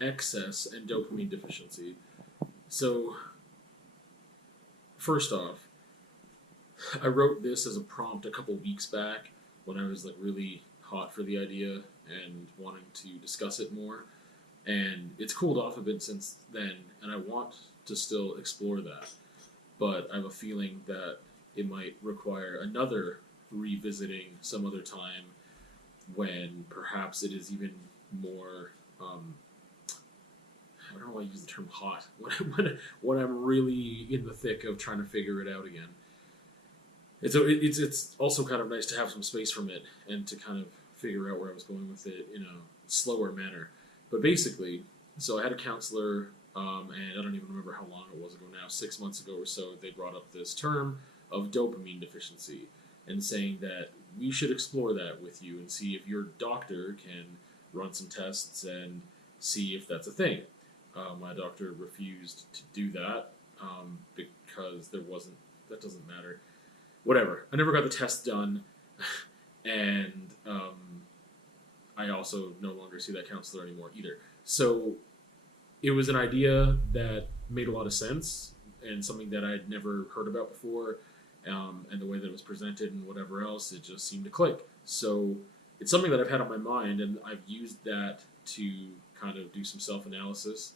excess and dopamine deficiency. So, first off, I wrote this as a prompt a couple weeks back when I was like really hot for the idea and wanting to discuss it more. And it's cooled off a bit since then, and I want to still explore that. But I have a feeling that it might require another revisiting some other time when perhaps it is even more. I don't know why I use the term hot when I'm really in the thick of trying to figure it out again. It's also kind of nice to have some space from it and to kind of figure out where I was going with it in a slower manner. But basically, so I had a counselor, and I don't even remember how long it was ago now, 6 months ago or so. They brought up this term of dopamine deficiency and saying that we should explore that with you and see if your doctor can run some tests and see if that's a thing. My doctor refused to do that because there wasn't. That doesn't matter. Whatever. I never got the test done, and I also no longer see that counselor anymore either. So it was an idea that made a lot of sense and something that I'd never heard about before, and the way that it was presented and whatever else, it just seemed to click. So it's something that I've had on my mind, and I've used that to kind of do some self-analysis.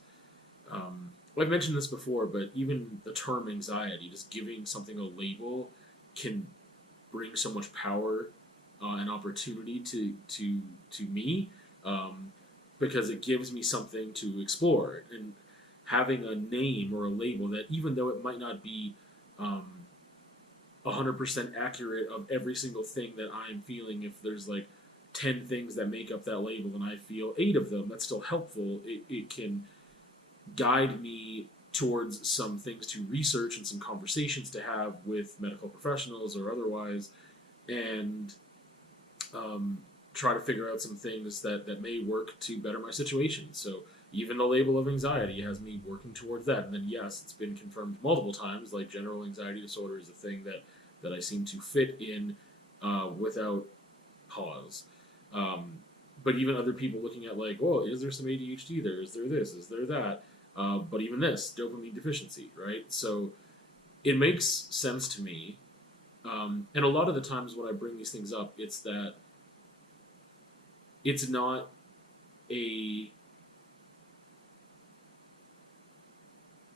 I've mentioned this before, but even the term anxiety, just giving something a label, can bring so much power and opportunity to me, because it gives me something to explore, and having a name or a label that, even though it might not be 100% accurate of every single thing that I'm feeling, if there's like 10 things that make up that label and I feel 8 of them, that's still helpful. It can guide me towards some things to research and some conversations to have with medical professionals or otherwise, and try to figure out some things that may work to better my situation. So even the label of anxiety has me working towards that. And then, yes, it's been confirmed multiple times, like general anxiety disorder is a thing that I seem to fit in without pause. But even other people looking at like, oh, is there some ADHD there? Is there this? Is there that? But even this, dopamine deficiency, right? So it makes sense to me. And a lot of the times when I bring these things up, it's that it's not a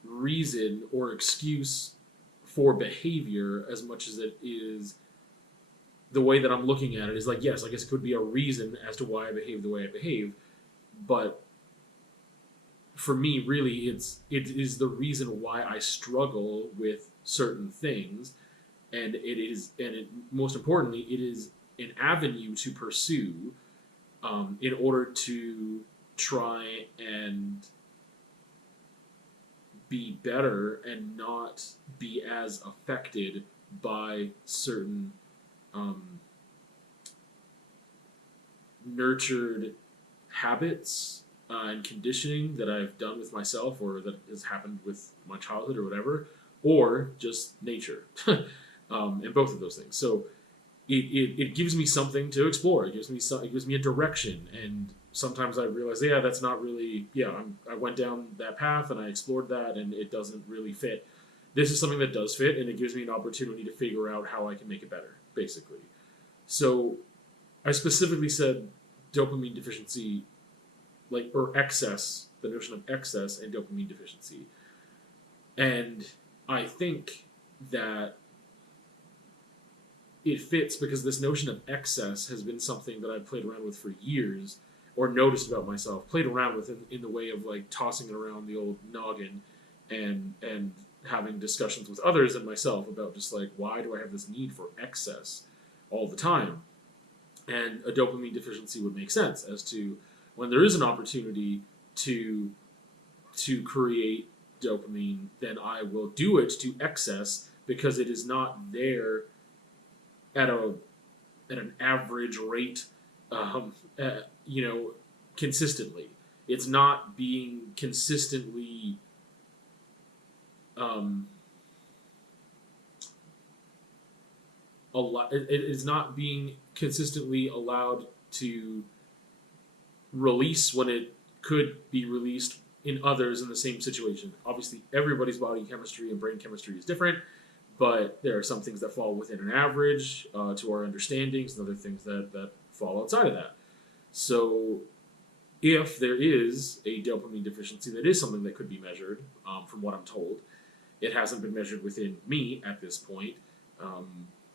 reason or excuse for behavior as much as it is the way that I'm looking at it is like, yes, I guess it could be a reason as to why I behave the way I behave, but for me, really, it is the reason why I struggle with certain things, and most importantly, it is an avenue to pursue in order to try and be better and not be as affected by certain nurtured habits and conditioning that I've done with myself or that has happened with my childhood or whatever, or just nature, and both of those things. So it gives me something to explore. It gives me a direction, and sometimes I realize, yeah, that's not really, I went down that path and I explored that, and it doesn't really fit. This is something that does fit, and it gives me an opportunity to figure out how I can make it better, basically. So I specifically said dopamine deficiency, or excess, the notion of excess and dopamine deficiency. And I think that it fits because this notion of excess has been something that I've played around with for years, or noticed about myself, played around with in the way of like tossing it around the old noggin and having discussions with others and myself about just like, why do I have this need for excess all the time? And a dopamine deficiency would make sense as to when there is an opportunity to create dopamine, then I will do it to excess because it is not there at an average rate, consistently. It's not being consistently it is not being consistently allowed to release when it could be released in others in the same situation. Obviously, everybody's body chemistry and brain chemistry is different, but there are some things that fall within an average to our understandings, and other things that fall outside of that. So, if there is a dopamine deficiency, that is something that could be measured, from what I'm told. It hasn't been measured within me at this point,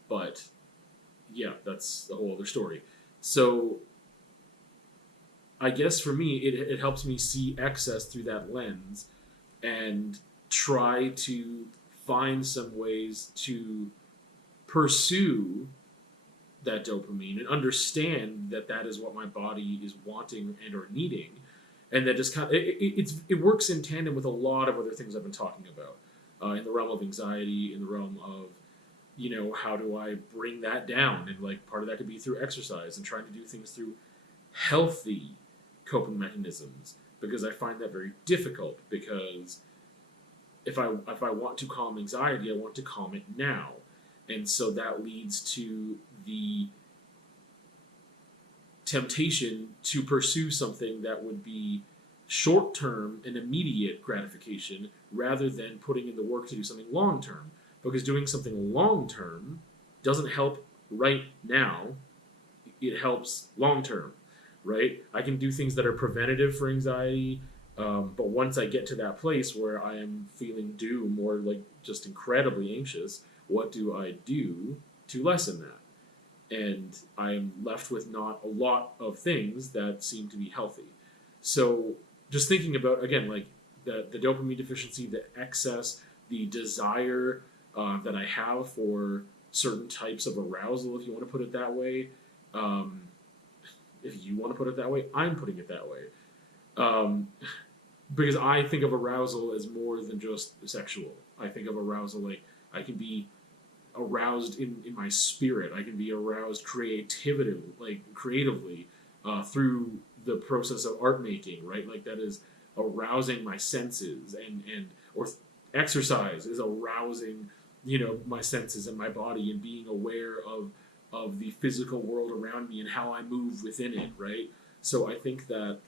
but yeah, that's a whole other story. So, I guess for me, it helps me see excess through that lens and try to find some ways to pursue that dopamine and understand that that is what my body is wanting and or needing, and that just kind of it works in tandem with a lot of other things I've been talking about in the realm of anxiety, in the realm of how do I bring that down, and like part of that could be through exercise and trying to do things through healthy coping mechanisms, because I find that very difficult, because if I want to calm anxiety, I want to calm it now. And so that leads to the temptation to pursue something that would be short-term and immediate gratification rather than putting in the work to do something long-term. Because doing something long-term doesn't help right now, it helps long-term, right? I can do things that are preventative for anxiety, but once I get to that place where I am feeling doom or like just incredibly anxious, what do I do to lessen that? And I am left with not a lot of things that seem to be healthy. So just thinking about, again, like the dopamine deficiency, the excess, the desire that I have for certain types of arousal, if you want to put it that way. If you want to put it that way, I'm putting it that way. Because I think of arousal as more than just sexual. I think of arousal like I can be aroused in my spirit. I can be aroused creatively through the process of art making, right? Like that is arousing my senses, or exercise is arousing, my senses and my body, and being aware of the physical world around me and how I move within it, right? So I think that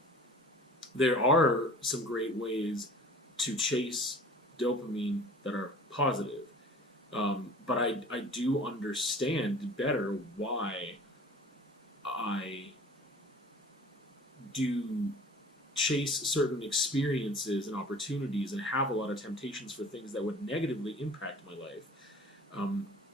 there are some great ways to chase dopamine that are positive. But I do understand better why I do chase certain experiences and opportunities and have a lot of temptations for things that would negatively impact my life.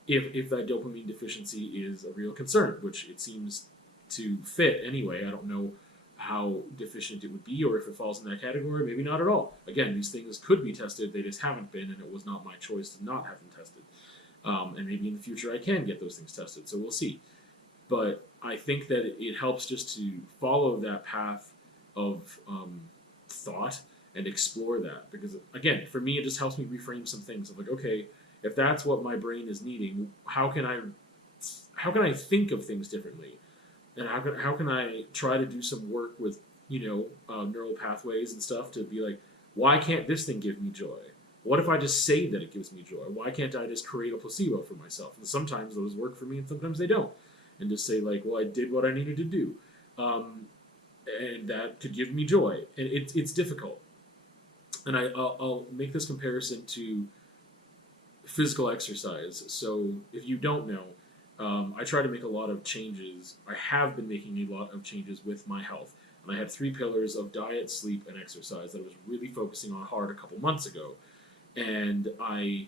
If that dopamine deficiency is a real concern, which it seems to fit anyway. I don't know how deficient it would be, or if it falls in that category. Maybe not at all. Again, these things could be tested, they just haven't been, and it was not my choice to not have them tested. And maybe in the future I can get those things tested, so we'll see. But I think that it helps just to follow that path of thought and explore that, because again, for me, it just helps me reframe some things of like, okay, if that's what my brain is needing, how can I think of things differently, and how can I try to do some work with neural pathways and stuff to be like, why can't this thing give me joy? What if I just say that it gives me joy? Why can't I just create a placebo for myself? And sometimes those work for me, and sometimes they don't. And just say like, well, I did what I needed to do, and that could give me joy. And it's difficult. And I'll make this comparison to physical exercise. So if you don't know, I try to make a lot of changes. I have been making a lot of changes with my health. And I had 3 pillars of diet, sleep, and exercise that I was really focusing on hard a couple months ago. And I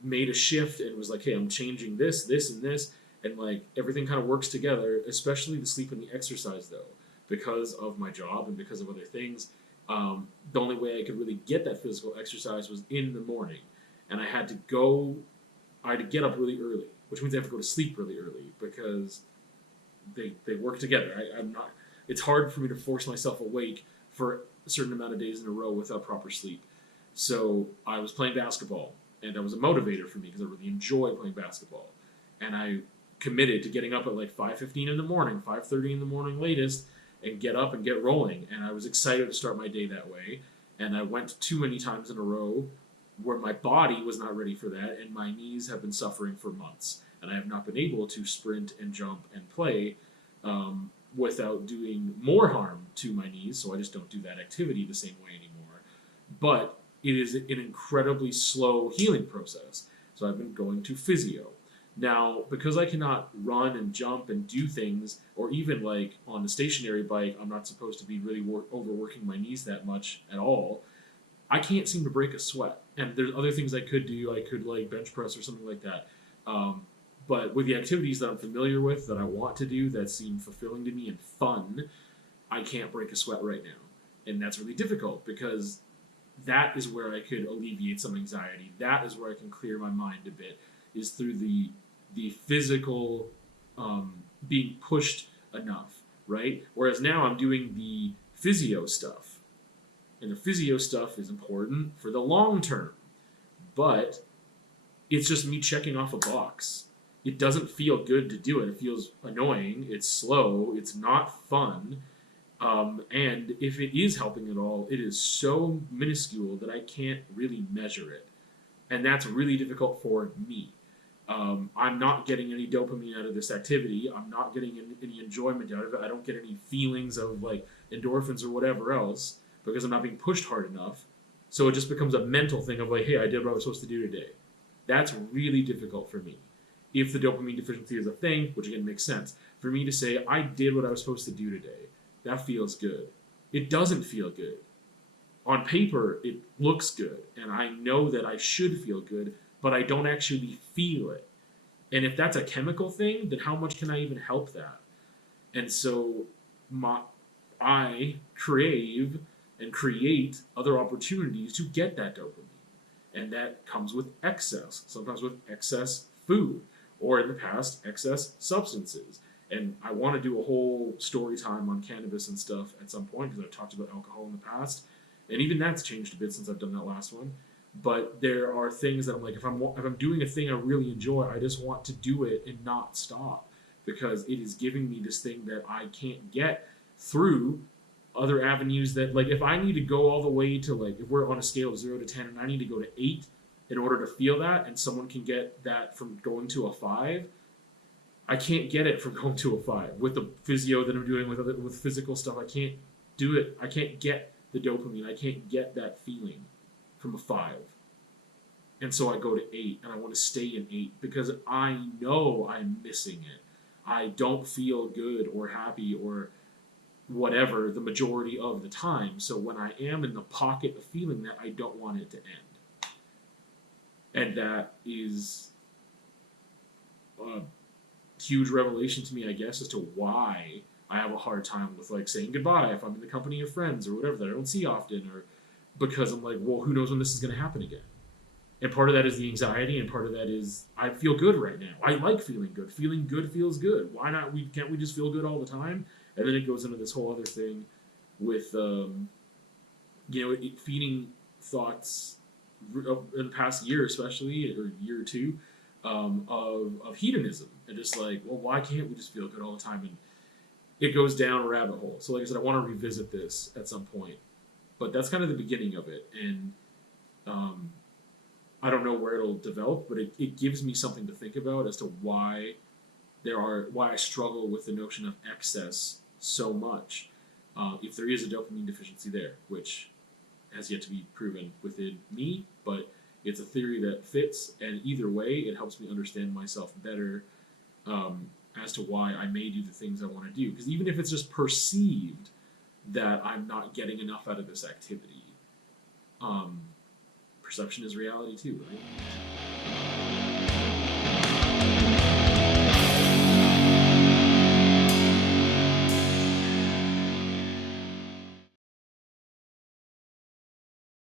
made a shift and was like, hey, I'm changing this, this, and this. And like everything kind of works together, especially the sleep and the exercise though, because of my job and because of other things. The only way I could really get that physical exercise was in the morning. And I had to get up really early, which means I have to go to sleep really early, because they work together. It's hard for me to force myself awake for a certain amount of days in a row without proper sleep. So I was playing basketball, and that was a motivator for me because I really enjoy playing basketball. And I committed to getting up at like 5:15 in the morning, 5:30 in the morning latest, and get up and get rolling. And I was excited to start my day that way. And I went too many times in a row where my body was not ready for that, and my knees have been suffering for months. And I have not been able to sprint and jump and play without doing more harm to my knees, so I just don't do that activity the same way anymore. But it is an incredibly slow healing process. So I've been going to physio. Now, because I cannot run and jump and do things, or even like on a stationary bike, I'm not supposed to be really overworking my knees that much at all. I can't seem to break a sweat. And there's other things I could do. I could like bench press or something like that. But with the activities that I'm familiar with, that I want to do, that seem fulfilling to me and fun, I can't break a sweat right now. And that's really difficult because that is where I could alleviate some anxiety. That is where I can clear my mind a bit, is through the physical being pushed enough, right? Whereas now I'm doing the physio stuff. And the physio stuff is important for the long term. But it's just me checking off a box. It doesn't feel good to do it. It feels annoying. It's slow. It's not fun. And if it is helping at all, it is so minuscule that I can't really measure it. And that's really difficult for me. I'm not getting any dopamine out of this activity. I'm not getting any enjoyment out of it. I don't get any feelings of like endorphins or whatever else because I'm not being pushed hard enough. So it just becomes a mental thing of like, hey, I did what I was supposed to do today. That's really difficult for me. If the dopamine deficiency is a thing, which again makes sense, for me to say I did what I was supposed to do today, that feels good. It doesn't feel good. On paper, it looks good, and I know that I should feel good, but I don't actually feel it. And if that's a chemical thing, then how much can I even help that? And so I crave and create other opportunities to get that dopamine. And that comes with excess, sometimes with excess food, or in the past, excess substances. And I want to do a whole story time on cannabis and stuff at some point because I've talked about alcohol in the past. And even that's changed a bit since I've done that last one. But there are things that I'm like, if I'm doing a thing I really enjoy, I just want to do it and not stop because it is giving me this thing that I can't get through other avenues that, like, if I need to go all the way to, like, if we're on a scale of 0 to 10 and I need to go to 8 in order to feel that, and someone can get that from going to a 5, I can't get it from going to a 5. With the physio that I'm doing with physical stuff, I can't do it. I can't get the dopamine. I can't get that feeling from a 5. And so I go to 8, and I want to stay in 8 because I know I'm missing it. I don't feel good or happy or whatever the majority of the time. So when I am in the pocket of feeling that, I don't want it to end. And that is a huge revelation to me, I guess, as to why I have a hard time with like saying goodbye if I'm in the company of friends or whatever that I don't see often, or because I'm like, well, who knows when this is going to happen again? And part of that is the anxiety, and part of that is I feel good right now. I like feeling good. Feeling good feels good. Why not? Can't we just feel good all the time? And then it goes into this whole other thing with, feeding thoughts in the past year, especially, or year or two, of hedonism. And just like, well, why can't we just feel good all the time? And it goes down a rabbit hole. So like I said, I want to revisit this at some point. But that's kind of the beginning of it. And I don't know where it'll develop, but it gives me something to think about as to why I struggle with the notion of excess so much. If there is a dopamine deficiency there, which has yet to be proven within me, but it's a theory that fits, and either way, it helps me understand myself better as to why I may do the things I want to do. Because even if it's just perceived that I'm not getting enough out of this activity, perception is reality too, right?